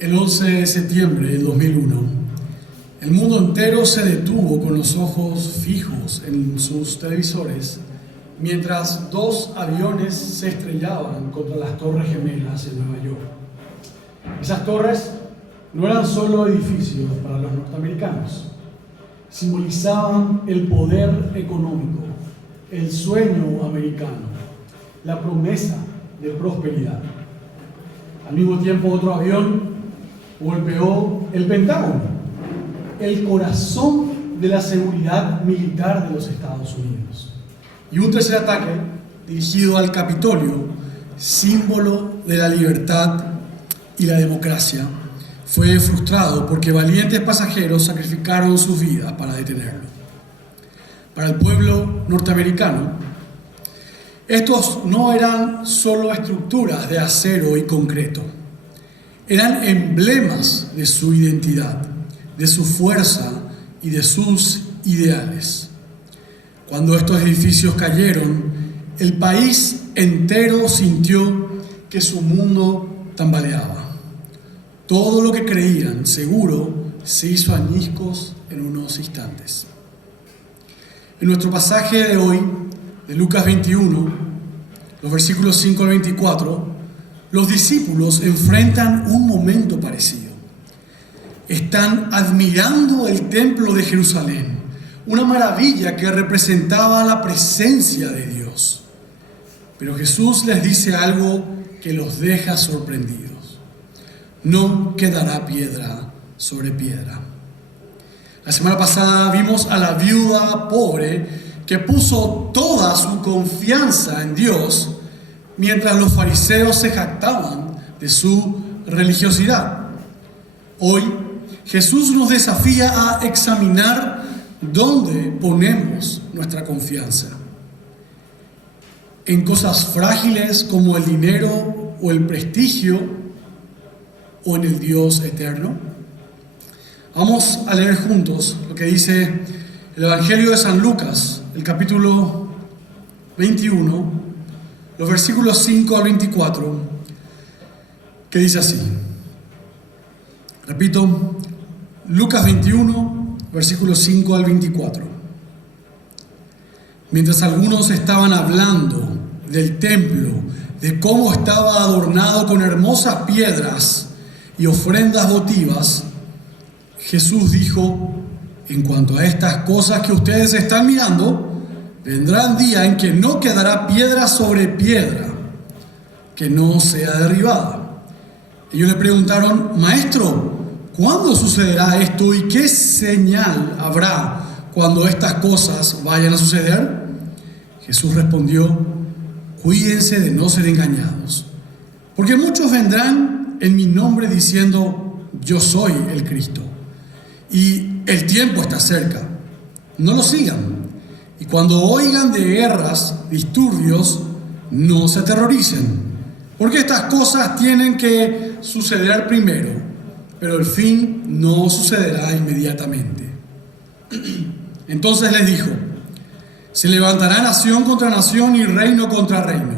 El 11 de septiembre del 2001, el mundo entero se detuvo con los ojos fijos en sus televisores mientras dos aviones se estrellaban contra las Torres Gemelas en Nueva York. Esas torres no eran solo edificios para los norteamericanos, simbolizaban el poder económico, el sueño americano, la promesa de prosperidad. Al mismo tiempo, otro avión golpeó el Pentágono, el corazón de la seguridad militar de los Estados Unidos. Y un tercer ataque dirigido al Capitolio, símbolo de la libertad y la democracia, fue frustrado porque valientes pasajeros sacrificaron sus vidas para detenerlo. Para el pueblo norteamericano, estos no eran solo estructuras de acero y concreto, eran emblemas de su identidad, de su fuerza y de sus ideales. Cuando estos edificios cayeron, el país entero sintió que su mundo tambaleaba. Todo lo que creían seguro se hizo añicos en unos instantes. En nuestro pasaje de hoy, de Lucas 21, los versículos 5 al 24, los discípulos enfrentan un momento parecido. Están admirando el templo de Jerusalén, una maravilla que representaba la presencia de Dios. Pero Jesús les dice algo que los deja sorprendidos. No quedará piedra sobre piedra. La semana pasada vimos a la viuda pobre que puso toda su confianza en Dios, mientras los fariseos se jactaban de su religiosidad. Hoy, Jesús nos desafía a examinar dónde ponemos nuestra confianza. ¿En cosas frágiles como el dinero o el prestigio, o en el Dios eterno? Vamos a leer juntos lo que dice el Evangelio de San Lucas, el capítulo 21, los versículos 5 al 24, que dice así. Repito, Lucas 21, versículos 5 al 24. Mientras algunos estaban hablando del templo, de cómo estaba adornado con hermosas piedras y ofrendas votivas, Jesús dijo: en cuanto a estas cosas que ustedes están mirando, vendrá el día en que no quedará piedra sobre piedra que no sea derribada. Ellos le preguntaron: Maestro, ¿cuándo sucederá esto y qué señal habrá cuando estas cosas vayan a suceder? Jesús respondió: cuídense de no ser engañados, porque muchos vendrán en mi nombre diciendo: yo soy el Cristo, y el tiempo está cerca. No lo sigan. Y cuando oigan de guerras, disturbios, no se aterroricen, porque estas cosas tienen que suceder primero, pero el fin no sucederá inmediatamente. Entonces les dijo: se levantará nación contra nación y reino contra reino.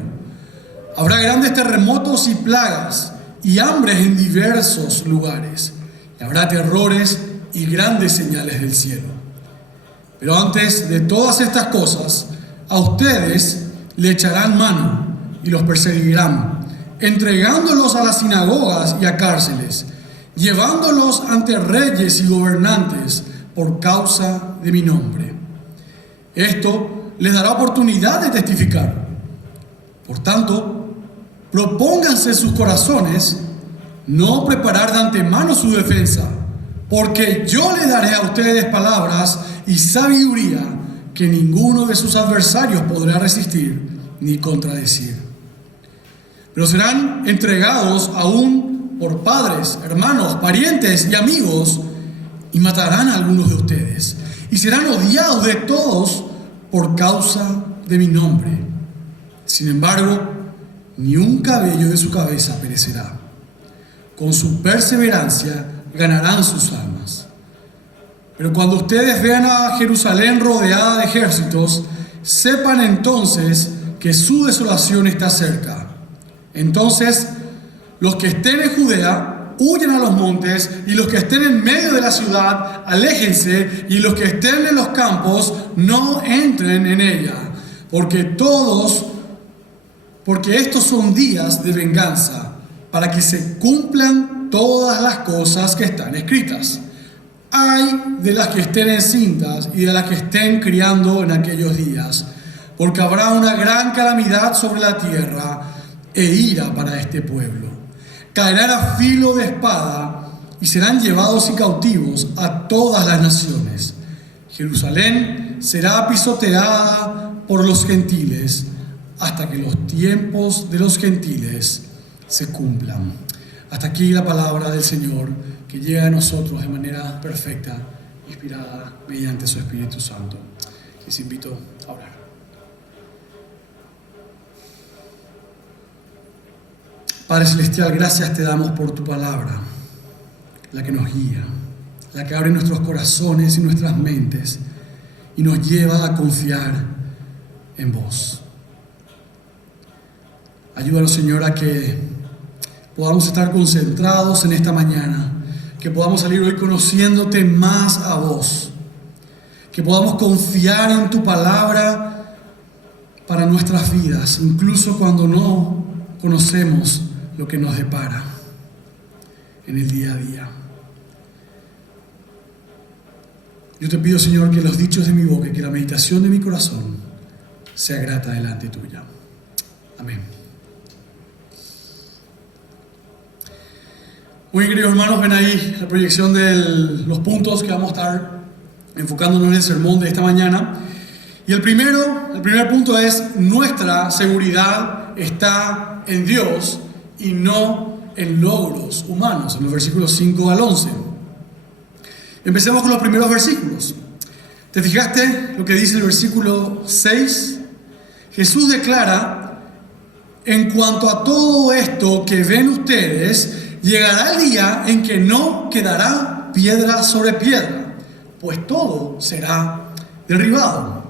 Habrá grandes terremotos y plagas y hambres en diversos lugares. Y habrá terrores y grandes señales del cielo. Pero antes de todas estas cosas, a ustedes le echarán mano y los perseguirán, entregándolos a las sinagogas y a cárceles, llevándolos ante reyes y gobernantes por causa de mi nombre. Esto les dará oportunidad de testificar. Por tanto, propónganse en sus corazones no preparar de antemano su defensa, porque yo le daré a ustedes palabras y sabiduría que ninguno de sus adversarios podrá resistir ni contradecir. Pero serán entregados aún por padres, hermanos, parientes y amigos, y matarán a algunos de ustedes, y serán odiados de todos por causa de mi nombre. Sin embargo, ni un cabello de su cabeza perecerá. Con su perseverancia ganarán sus almas. Pero cuando ustedes vean a Jerusalén rodeada de ejércitos, sepan entonces que su desolación está cerca. Entonces, los que estén en Judea huyan a los montes, y los que estén en medio de la ciudad, aléjense, y los que estén en los campos, no entren en ella, porque estos son días de venganza, para que se cumplan todas las cosas que están escritas. Ay de las que estén encintas y de las que estén criando en aquellos días, porque habrá una gran calamidad sobre la tierra e ira para este pueblo. Caerán a filo de espada y serán llevados y cautivos a todas las naciones. Jerusalén será pisoteada por los gentiles hasta que los tiempos de los gentiles se cumplan. Hasta aquí la palabra del Señor, que llega a nosotros de manera perfecta, inspirada mediante su Espíritu Santo. Les invito a orar. Padre Celestial, gracias te damos por tu palabra, la que nos guía, la que abre nuestros corazones y nuestras mentes y nos lleva a confiar en vos. Ayúdanos, Señor, a que podamos estar concentrados en esta mañana, que podamos salir hoy conociéndote más a vos, que podamos confiar en tu palabra para nuestras vidas, incluso cuando no conocemos lo que nos depara en el día a día. Yo te pido, Señor, que los dichos de mi boca y que la meditación de mi corazón sea grata delante tuya. Amén. Muy bien, queridos hermanos, ven ahí la proyección de los puntos que vamos a estar enfocándonos en el sermón de esta mañana. Y el primer punto es: nuestra seguridad está en Dios y no en logros humanos, en los versículos 5 al 11. Empecemos con los primeros versículos. ¿Te fijaste lo que dice el versículo 6? Jesús declara: en cuanto a todo esto que ven ustedes, llegará el día en que no quedará piedra sobre piedra, pues todo será derribado.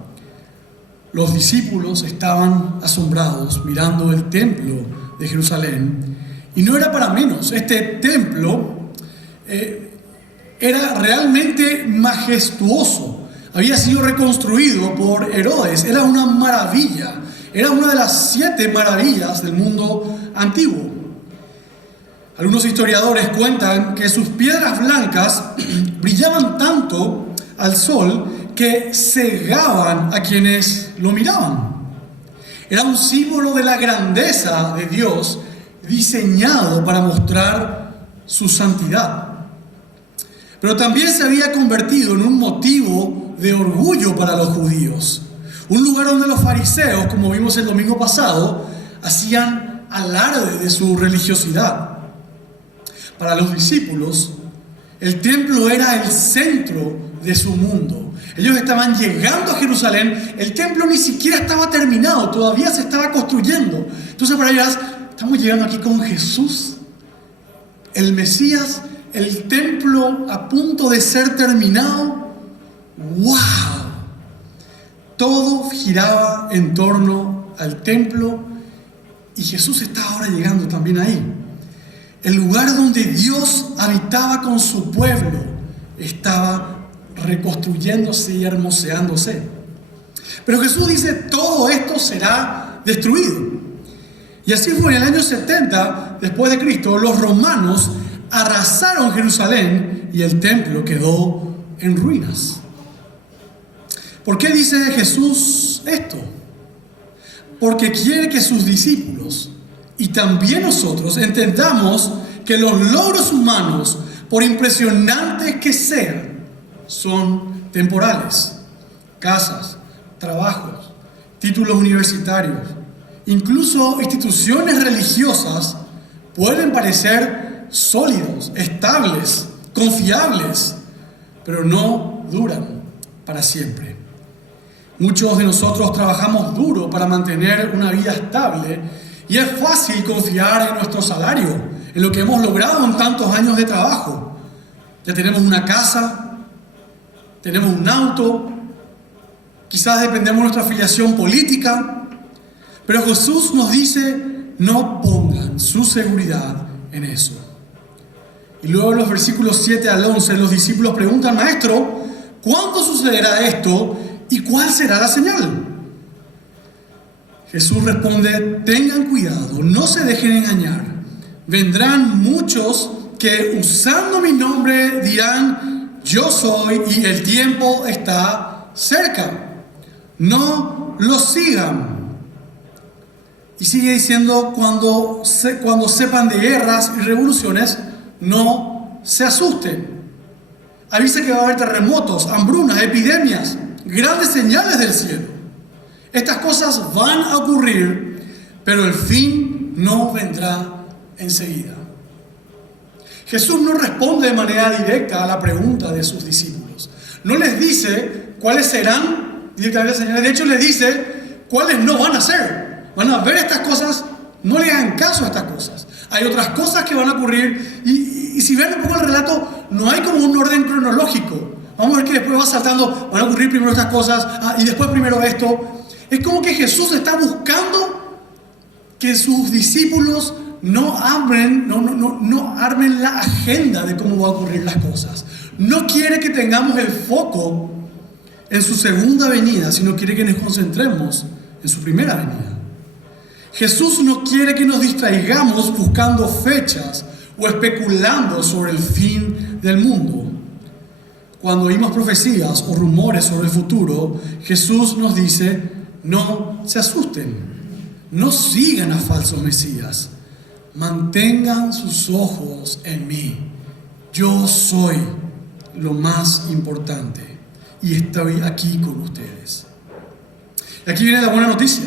Los discípulos estaban asombrados mirando el templo de Jerusalén, y no era para menos. Este templo era realmente majestuoso. Había sido reconstruido por Herodes. Era una maravilla. Era una de las 7 maravillas del mundo antiguo. Algunos historiadores cuentan que sus piedras blancas brillaban tanto al sol que cegaban a quienes lo miraban. Era un símbolo de la grandeza de Dios, diseñado para mostrar su santidad. Pero también se había convertido en un motivo de orgullo para los judíos. Un lugar donde los fariseos, como vimos el domingo pasado, hacían alarde de su religiosidad. Para los discípulos, el templo era el centro de su mundo. Ellos estaban llegando a Jerusalén, el templo ni siquiera estaba terminado, todavía se estaba construyendo. Entonces para ellos, estamos llegando aquí con Jesús, el Mesías, el templo a punto de ser terminado. ¡Wow! Todo giraba en torno al templo y Jesús está ahora llegando también ahí. El lugar donde Dios habitaba con su pueblo estaba reconstruyéndose y hermoseándose. Pero Jesús dice: todo esto será destruido. Y así fue en el año 70 después de Cristo. Los romanos arrasaron Jerusalén y el templo quedó en ruinas. ¿Por qué dice Jesús esto? Porque quiere que sus discípulos y también nosotros entendamos que los logros humanos, por impresionantes que sean, son temporales. Casas, trabajos, títulos universitarios, incluso instituciones religiosas pueden parecer sólidos, estables, confiables, pero no duran para siempre. Muchos de nosotros trabajamos duro para mantener una vida estable y es fácil confiar en nuestro salario, en lo que hemos logrado en tantos años de trabajo. Ya tenemos una casa, tenemos un auto, quizás dependemos de nuestra afiliación política, pero Jesús nos dice: no pongan su seguridad en eso. Y luego en los versículos 7 al 11 los discípulos preguntan: Maestro, ¿cuándo sucederá esto y cuál será la señal? Jesús responde: tengan cuidado, no se dejen engañar. Vendrán muchos que usando mi nombre dirán: yo soy, y el tiempo está cerca. No los sigan. Y sigue diciendo: cuando sepan de guerras y revoluciones, no se asusten. Avisa que va a haber terremotos, hambrunas, epidemias, grandes señales del cielo. Estas cosas van a ocurrir, pero el fin no vendrá enseguida. Jesús no responde de manera directa a la pregunta de sus discípulos. No les dice cuáles serán directamente las señales. De hecho, les dice cuáles no van a ser. Van a ver estas cosas, no le hagan caso a estas cosas. Hay otras cosas que van a ocurrir y si ven un poco el relato, no hay como un orden cronológico. Vamos a ver que después va saltando, van a ocurrir primero estas cosas y después primero esto. Es como que Jesús está buscando que sus discípulos no armen la agenda de cómo va a ocurrir las cosas. No quiere que tengamos el foco en su segunda venida, sino quiere que nos concentremos en su primera venida. Jesús no quiere que nos distraigamos buscando fechas o especulando sobre el fin del mundo. Cuando oímos profecías o rumores sobre el futuro, Jesús nos dice: no se asusten, no sigan a falsos mesías, mantengan sus ojos en mí. Yo soy lo más importante y estoy aquí con ustedes. Y aquí viene la buena noticia.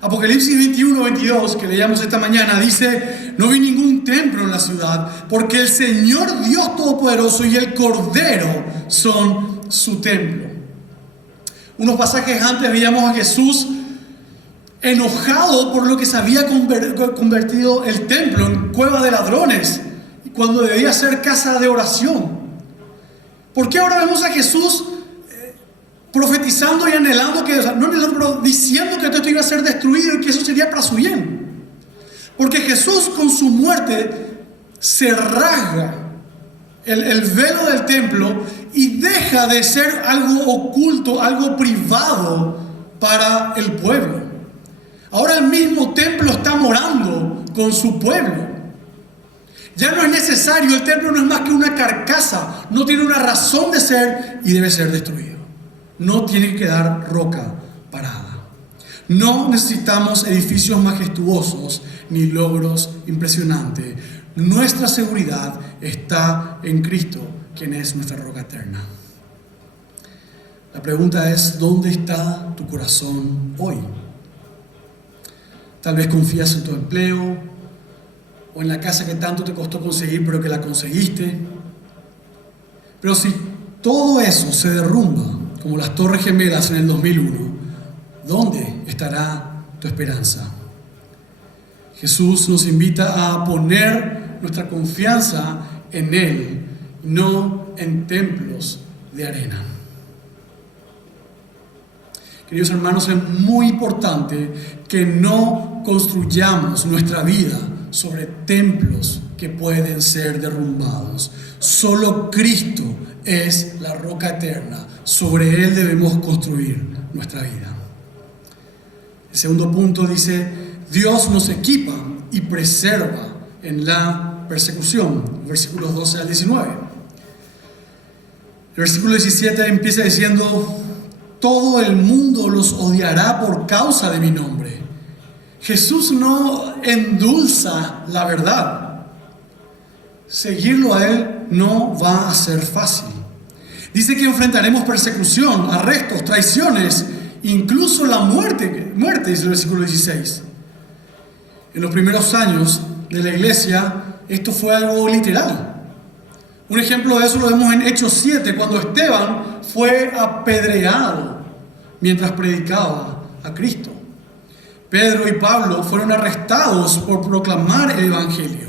Apocalipsis 21-22, que leíamos esta mañana, dice: no vi ningún templo en la ciudad, porque el Señor Dios Todopoderoso y el Cordero son su templo. Unos pasajes antes veíamos a Jesús enojado por lo que se había convertido el templo en cueva de ladrones, cuando debía ser casa de oración. ¿Por qué ahora vemos a Jesús profetizando y anhelando pero diciendo que todo esto iba a ser destruido y que eso sería para su bien? Porque Jesús, con su muerte, se rasga el velo del templo y deja de ser algo oculto, algo privado para el pueblo. Ahora el mismo templo está morando con su pueblo. Ya no es necesario, el templo no es más que una carcasa, no tiene una razón de ser y debe ser destruido. No tiene que quedar roca parada. No necesitamos edificios majestuosos ni logros impresionantes. Nuestra seguridad está en Cristo, quien es nuestra roca eterna. La pregunta es: ¿dónde está tu corazón hoy? Tal vez confías en tu empleo o en la casa que tanto te costó conseguir, pero que la conseguiste. Pero si todo eso se derrumba, como las Torres Gemelas en el 2001, ¿dónde estará tu esperanza? Jesús nos invita a poner nuestra confianza en Él, no en templos de arena. Queridos hermanos, es muy importante que no construyamos nuestra vida sobre templos que pueden ser derrumbados. Solo Cristo es la roca eterna. Sobre Él debemos construir nuestra vida. El segundo punto dice: Dios nos equipa y preserva en la persecución. Versículos 12 al 19. El versículo 17 empieza diciendo: todo el mundo los odiará por causa de mi nombre. Jesús no endulza la verdad. Seguirlo a Él no va a ser fácil. Dice que enfrentaremos persecución, arrestos, traiciones, incluso la muerte, dice el versículo 16. En los primeros años de la iglesia, esto fue algo literal. Un ejemplo de eso lo vemos en Hechos 7, cuando Esteban fue apedreado mientras predicaba a Cristo. Pedro y Pablo fueron arrestados por proclamar el Evangelio.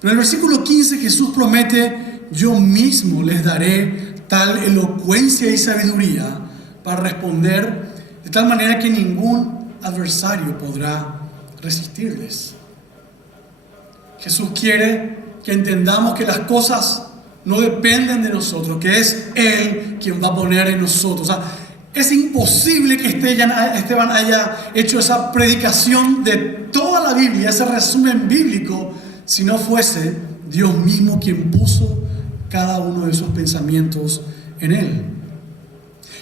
Pero en el versículo 15 Jesús promete: yo mismo les daré tal elocuencia y sabiduría para responder de tal manera que ningún adversario podrá resistirles. Jesús quiere que entendamos que las cosas no dependen de nosotros, que es Él quien va a poner en nosotros. O sea, es imposible que Esteban haya hecho esa predicación de toda la Biblia, ese resumen bíblico, si no fuese Dios mismo quien puso cada uno de esos pensamientos en Él.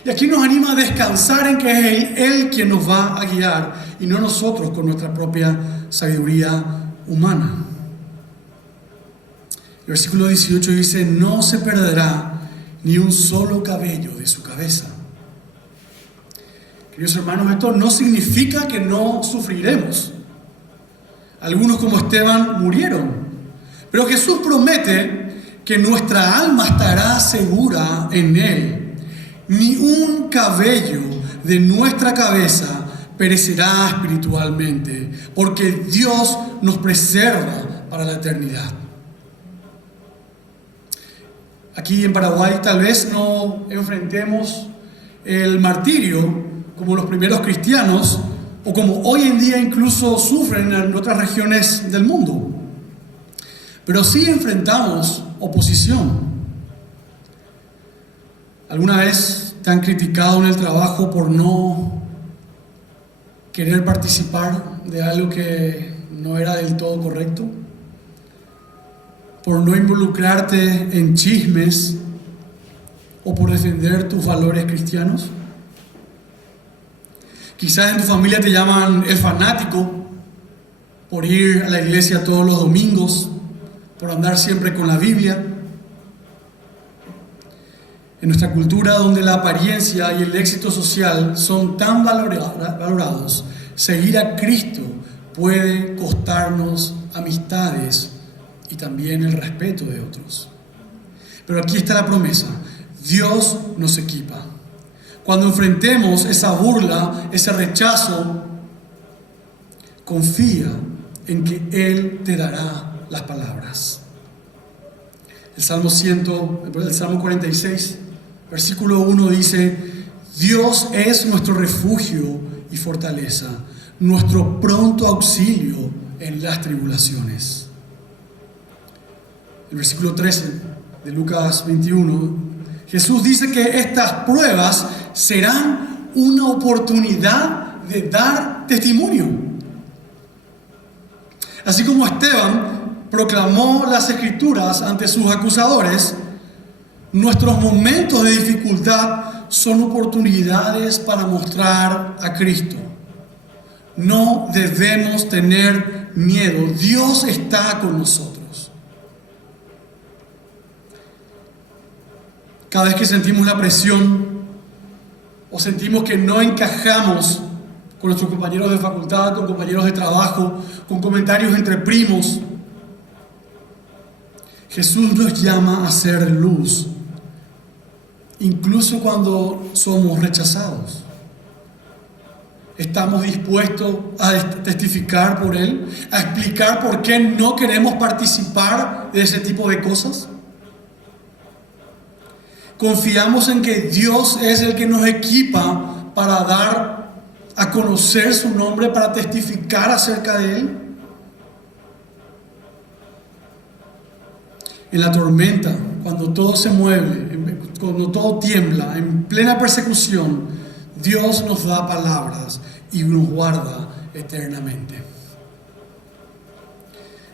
Y aquí nos anima a descansar en que es Él quien nos va a guiar y no nosotros con nuestra propia sabiduría humana. El versículo 18 dice: no se perderá ni un solo cabello de su cabeza. Queridos hermanos, esto no significa que no sufriremos. Algunos, como Esteban, murieron. Pero Jesús promete que nuestra alma estará segura en Él. Ni un cabello de nuestra cabeza perecerá espiritualmente, porque Dios nos preserva para la eternidad. Aquí en Paraguay tal vez no enfrentemos el martirio como los primeros cristianos, o como hoy en día incluso sufren en otras regiones del mundo. Pero sí enfrentamos oposición. ¿Alguna vez te han criticado en el trabajo por no querer participar de algo que no era del todo correcto? ¿Por no involucrarte en chismes o por defender tus valores cristianos? Quizás en tu familia te llaman el fanático por ir a la iglesia todos los domingos, por andar siempre con la Biblia. En nuestra cultura, donde la apariencia y el éxito social son tan valorados, seguir a Cristo puede costarnos amistades y también el respeto de otros. Pero aquí está la promesa: Dios nos equipa. Cuando enfrentemos esa burla, ese rechazo, confía en que Él te dará las palabras. El Salmo 46, versículo 1 dice: Dios es nuestro refugio y fortaleza, nuestro pronto auxilio en las tribulaciones. El versículo 13 de Lucas 21, Jesús dice que estas pruebas serán una oportunidad de dar testimonio. Así como Esteban proclamó las Escrituras ante sus acusadores, nuestros momentos de dificultad son oportunidades para mostrar a Cristo. No debemos tener miedo. Dios está con nosotros. Cada vez que sentimos la presión o sentimos que no encajamos con nuestros compañeros de facultad, con compañeros de trabajo, con comentarios entre primos, Jesús nos llama a ser luz, incluso cuando somos rechazados. ¿Estamos dispuestos a testificar por Él, a explicar por qué no queremos participar de ese tipo de cosas? Confiamos en que Dios es el que nos equipa para dar a conocer su nombre, para testificar acerca de Él. En la tormenta, cuando todo se mueve, cuando todo tiembla, en plena persecución, Dios nos da palabras y nos guarda eternamente.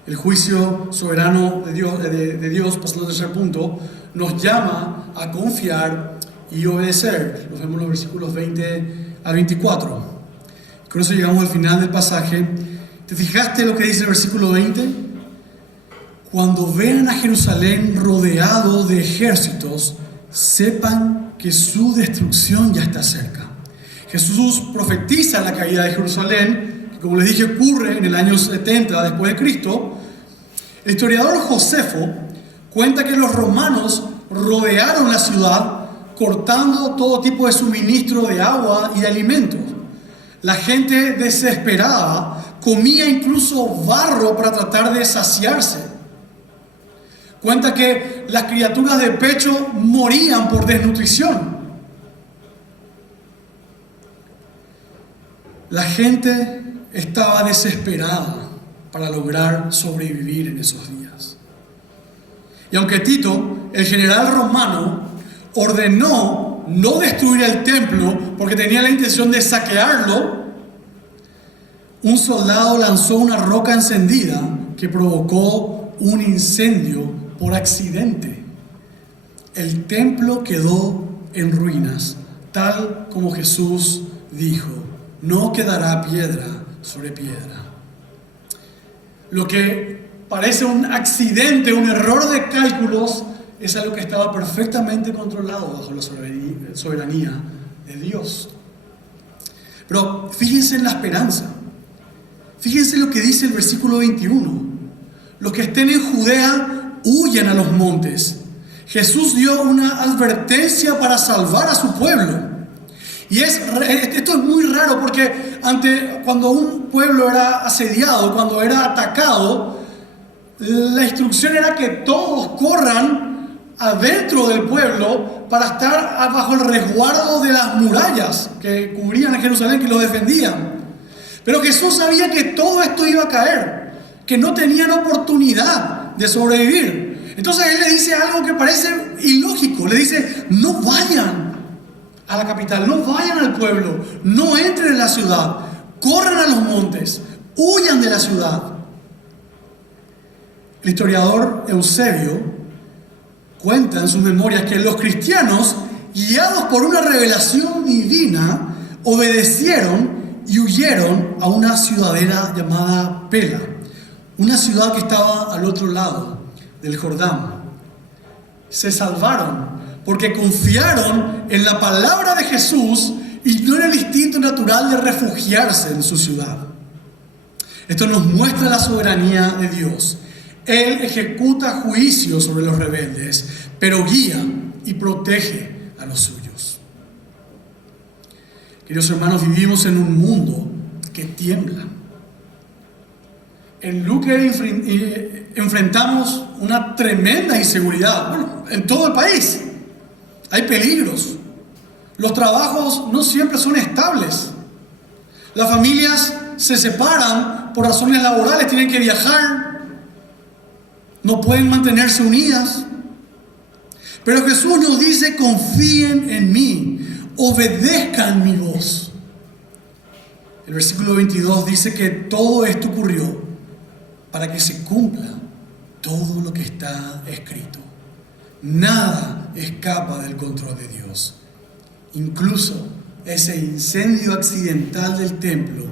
El juicio soberano de Dios, pasando al tercer punto, nos llama a confiar y obedecer. Lo vemos en los versículos 20 al 24. Con eso llegamos al final del pasaje. ¿Te fijaste lo que dice el versículo 20? Cuando vean a Jerusalén rodeado de ejércitos, sepan que su destrucción ya está cerca. Jesús profetiza la caída de Jerusalén, que, como les dije, ocurre en el año 70 después de Cristo. El historiador Josefo cuenta que los romanos rodearon la ciudad, cortando todo tipo de suministro de agua y de alimentos. La gente desesperada comía incluso barro para tratar de saciarse. Cuenta que las criaturas de pecho morían por desnutrición. La gente estaba desesperada para lograr sobrevivir en esos días. Y aunque Tito, el general romano, ordenó no destruir el templo porque tenía la intención de saquearlo, un soldado lanzó una roca encendida que provocó un incendio por accidente. El templo quedó en ruinas, tal como Jesús dijo: no quedará piedra sobre piedra. Lo que parece un accidente, un error de cálculos, es algo que estaba perfectamente controlado bajo la soberanía de Dios. Pero fíjense en la esperanza. Fíjense lo que dice el versículo 21. Los que estén en Judea huyan a los montes. Jesús dio una advertencia para salvar a su pueblo. Y esto es muy raro porque cuando un pueblo era asediado, cuando era atacado, la instrucción era que todos corran adentro del pueblo para estar bajo el resguardo de las murallas que cubrían a Jerusalén, que lo defendían. Pero Jesús sabía que todo esto iba a caer, que no tenían oportunidad de sobrevivir. Entonces Él le dice algo que parece ilógico. Le dice: no vayan a la capital, no vayan al pueblo, no entren en la ciudad, corran a los montes, huyan de la ciudad. El historiador Eusebio cuenta en sus memorias que los cristianos, guiados por una revelación divina, obedecieron y huyeron a una ciudadela llamada Pela, una ciudad que estaba al otro lado del Jordán. Se salvaron porque confiaron en la palabra de Jesús y no en el instinto natural de refugiarse en su ciudad. Esto nos muestra la soberanía de Dios. Él ejecuta juicio sobre los rebeldes, pero guía y protege a los suyos. Queridos hermanos, vivimos en un mundo que tiembla. En Luque enfrentamos una tremenda inseguridad. Bueno, en todo el país hay peligros. Los trabajos no siempre son estables. Las familias se separan por razones laborales, tienen que viajar, no pueden mantenerse unidas. Pero Jesús nos dice: confíen en mí, obedezcan mi voz. El versículo 22 dice que todo esto ocurrió para que se cumpla todo lo que está escrito. Nada escapa del control de Dios. Incluso ese incendio accidental del templo